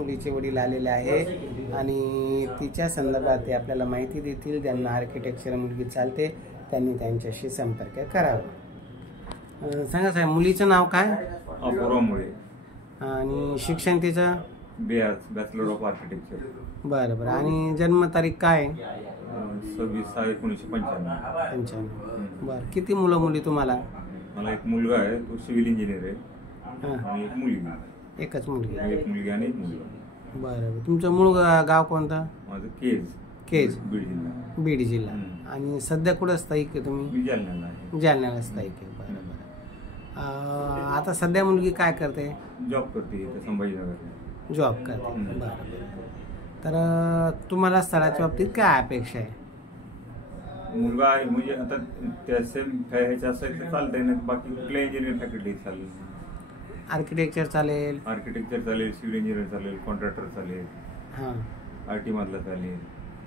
मुलीचे वडील आलेले आहे आणि तिच्या संदर्भात ते आपल्याला माहिती देतील. ज्यांना आर्किटेक्चर मुलगी चालते त्यांनी त्यांच्याशी संपर्क करावा. सांगा साहेब, मुलीचं नाव काय? अपूर्वा मुळे. आणि शिक्षण तिचं? Bachelor of architecture. बरं बरं. आणि जन्मतारीख काय? 26/6/1995. बरं. किती मुलं मुली तुम्हाला? मला एक मुलगा आहे, तो सिव्हिल इंजिनियर आहे. आणि एक मुलगी. एकच मुलगी? एक मुलगी आणि एक मुलगा. बरं. तुमचं मूळ गाव कोणतं? माझं केज बीड जिल्हा. बीड जिल्हा. आणि सध्या कुठं स्थायिक आहे तुम्ही? जालन्याला आहे. जालन्याला स्थायिक आहे. बरं बरं. आता सध्या मुलगी काय करते? जॉब करते संभाजीनगरला. जॉब करते. बरं बरं. तर तुम्हाला स्थळाच्या बाबतीत काय अपेक्षा आहे? मुलगा आहे म्हणजे आता त्या सेम ह्याच्या असेल तर चालतंय ना. बाकी कुठल्या इंजिनिअरिंग फॅकल्टी चालेल? आर्किटेक्चर चालेल? आर्किटेक्चर चालेल, सिव्हिल इंजिनियर चालेल, कॉन्ट्रॅक्टर चालेल, हां, आयटी मधला चालेल,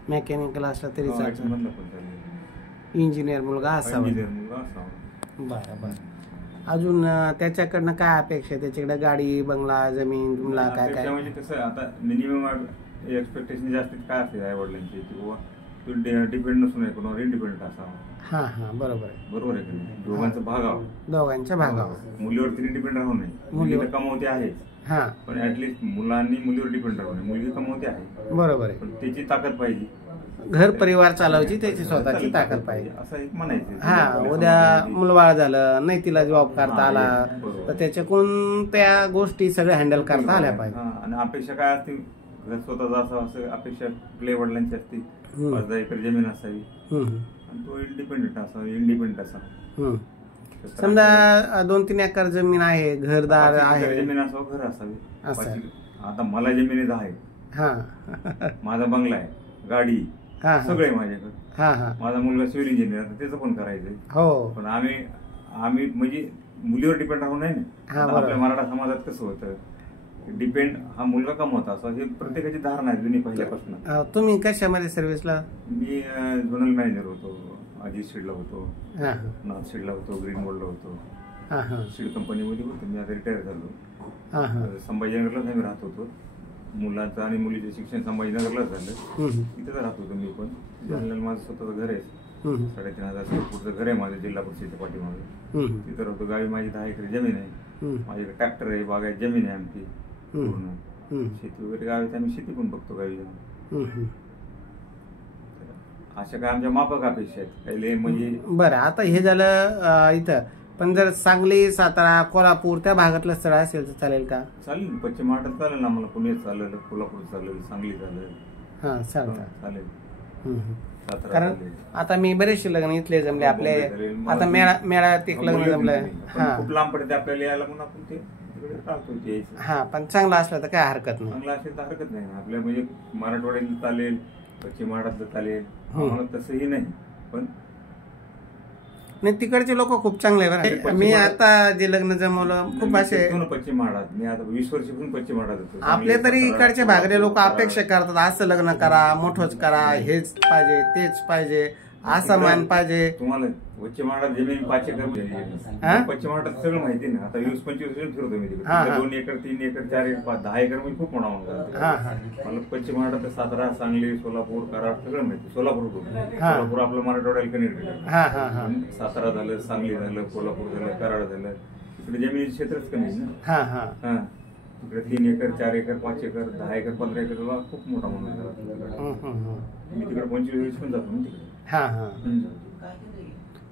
मेकॅनिकल असला तरी चालेल, मधला पण चालेल. इंजिनियर मुलगा असावा. बरं बरं. अजून त्याच्याकडनं काय अपेक्षा आहे? त्याच्याकडे गाडी, बंगला, जमीन, जुमला काय काय? म्हणजे कसं आता मिनिमम एक्सपेक्टेशन जास्तीत काय असते आई वडिलांची की बाबा तू डिपेंड नसून कोणावर इंडिपेंडंट असावा. हां हां, बरोबर आहे. बरोबर आहे की नाही? दोघांचं भागावं, दोघांच्या भागावर. मुलीवरती डिपेंड राहू नये. मुलीला कमवते आहे, हां, पण ऍटलीस्ट मुलांनी मुलीवर डिपेंड राहू नये. मुलगी कमवते आहे, बरोबर आहे. पण त्याची ताकद पाहिजे. घर परिवार चालवायची त्याची स्वतःची ताकद पाहिजे असं एक म्हणायचं. हा, उद्या मुलबाळ झालं नाही, तिला जॉब करता आला तर त्याच्याकडून त्या गोष्टी सगळ्या हँडल करता आल्या पाहिजे. आणि अपेक्षा काय असते? स्वतःचा असं अपेक्षा आपल्या वडिलांची असते. 5-10 एकर जमीन असावी आणि तो इंडिपेंडंट असावा. समजा 2-3 एकर जमीन आहे, घरदार आहे, जमीन असावं, घर असावे. आता मला जमिनीत आहे, माझा बंगला आहे, गाडी, सगळे माझ्याकडे. माझा मुलगा सिव्हिल इंजिनियर, त्याचं पण करायचंय. हो, पण आम्ही म्हणजे मुलीवर डिपेंड राहू नये ना. आपल्या मराठा समाजात कसं होतं, डिपेंड हा मुलगा कमवता असं हे प्रत्येकाची धारणा आहे जुनी पहिल्यापासून. तुम्ही कशामध्ये सर्व्हिसला? मी झोनल मॅनेजर होतो, अजित सीडला होतो, नॉर्थ सीडला होतो, ग्रीन गोल्डला होतो, सीड कंपनीमध्ये होतो. मी आता रिटायर झालो. संभाजीनगरलाच आम्ही राहत होतो. मुलाचं आणि मुलीचं शिक्षण संभाजीनगरलाच झालं. तिथेच राहत होतो मी पण. जालन्याला माझं स्वतःचं घर आहे, 3,500 स्क्वेअर फूटचं घर आहे माझं, जिल्हा परिषदेच्या पाठीमागे. तिथं राहतो. गावी माझी 10 एकर जमीन आहे, माझ्याकडे ट्रॅक्टर आहे, बागायत जमीन आहे आमची पूर्ण. शेती वगैरे गावी आम्ही शेती पण बघतो गावी जाऊन. अशा काय आमच्या माफक अपेक्षा आहेत काही म्हणजे. बरं, आता हे झालं इथं. पण जर सांगली, सातारा, कोल्हापूर त्या भागातलं स्थळ असेल तर चालेल का? चालेल. पश्चिम महाराष्ट्रात चालेल ना. आम्हाला पुणे चालेल, कोल्हापूर चालेल, सांगली चालेल. हा, चालेल. कारण आता मी बरेचसे लग्न इथले जमले आपले. आता मेळ्यात एक लग्न जमलंय. खूप लांब पडते आपल्याला यायला, म्हणून आपण ते तिकडे टाळतो. हा, पण चांगला असलं तर काय हरकत नाही. चांगला असेल तर हरकत नाही. आपल्या म्हणजे मराठवाड्यात चालेल, पश्चिम महाराष्ट्रात चालेल, तसंही नाही. पण नाही, तिकडचे लोक खूप चांगले बरं. मी आता जे लग्न जमवलं खूप असे पश्चिम महाराष्ट्रात. मी आता 20 वर्षापासून पश्चिम महाराष्ट्रात होतो. आपले तरी इकडचे भागरे लोक अपेक्षा करतात, असं लग्न करा, मोठंच करा, हेच पाहिजे, तेच पाहिजे, असं मान पाहिजे. तुम्हाला पश्चिम महाराष्ट्रात जमीन 5 एकर, पश्चिम महाराष्ट्रात सगळं माहिती ना. आता 20-25 वर्ष फिरतो मी तिकडे. 2 एकर, 3 एकर, 4 एकर, 10 एकर म्हणजे खूप मोठा म्हणतात. मला पश्चिम महाराष्ट्रात सातारा, सांगली, सोलापूर, कराड सगळं माहिती. सोलापूर आपलं मराठवाड्याला कनेक्टेड. सातारा झालं, सांगली झालं, कोल्हापूर झालं, कराड झालं. तिकडे जमिनीचे क्षेत्रच कमी ना. तिकडे 3 acre, 4 acre, 5 acre, 10 acre, 15 acre खूप मोठा म्हणून. मी तिकडे 25 वर्ष पण जातो ना तिकडे.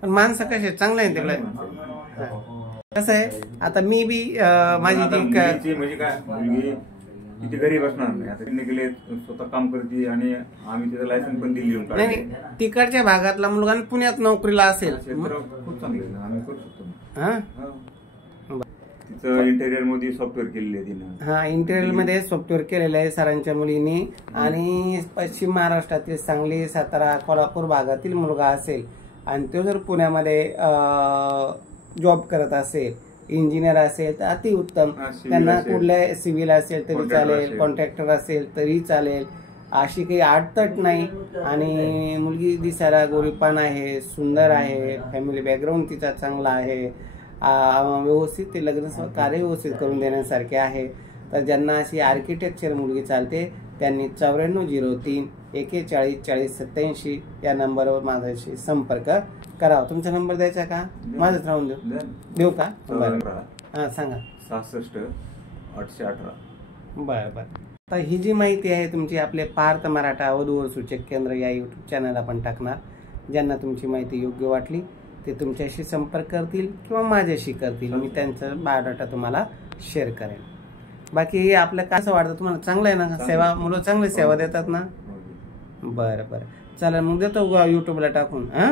पण माणसं कसे चांगलं आहे तिकडे. कसं आहे, आता मी बी माझी म्हणजे काय, मुलगी किती गरीब असणार नाही. आता तिने गेले, स्वतः काम करते आणि आम्ही तिचं लायसन पण दिली. नाही, तिकडच्या भागातला मुलगा पुण्यात नोकरीला असेल खूप चांगले आम्ही करू शकतो. तिचं इंटेरियर मध्ये सॉफ्टवेअर केलेलं आहे तिनं. हा, इंटेरियर मध्ये सॉफ्टवेअर केलेलं आहे सरांच्या मुलींनी. आणि पश्चिम महाराष्ट्रातील सांगली, सातारा, कोल्हापूर भागातील मुलगा असेल आणि तो जर पुण्यामध्ये जॉब करत असेल, इंजिनियर असेल तर अतिउत्तम. त्यांना कुठल्या सिव्हिल असेल तरी चालेल, कॉन्ट्रॅक्टर असेल तरी चालेल, अशी काही अडचण नाही. आणि मुलगी दिसायला गोरीपान आहे, सुंदर आहे, फॅमिली बॅकग्राऊंड तिचा चांगला आहे, व्यवस्थित ते लग्न कार्य व्यवस्थित करून देण्यासारखे आहे. तर ज्यांना अशी आर्किटेक्चर मुलगी चालते त्यांनी 9403 41 40 87 या नंबरवर माझ्याशी संपर्क करावा. तुमचा नंबर द्यायचा का? माझंच राहून देऊ का? बरं हां सांगा. 66 818. बरं. तर ही जी माहिती आहे तुमची आपले पार्थ मराठा वधूवर सूचक केंद्र या यूट्यूब चॅनल आपण टाकणार. ज्यांना तुमची माहिती योग्य वाटली ते तुमच्याशी संपर्क करतील किंवा माझ्याशी करतील. मी त्यांचं बायोडाटा तुम्हाला शेअर करेन. बाकी आपलं कसं वाटतं तुम्हाला? चांगलं आहे ना सेवा? मुलं चांगली सेवा देतात ना? बरं. चला मग देतो यूट्यूबला टाकून. हां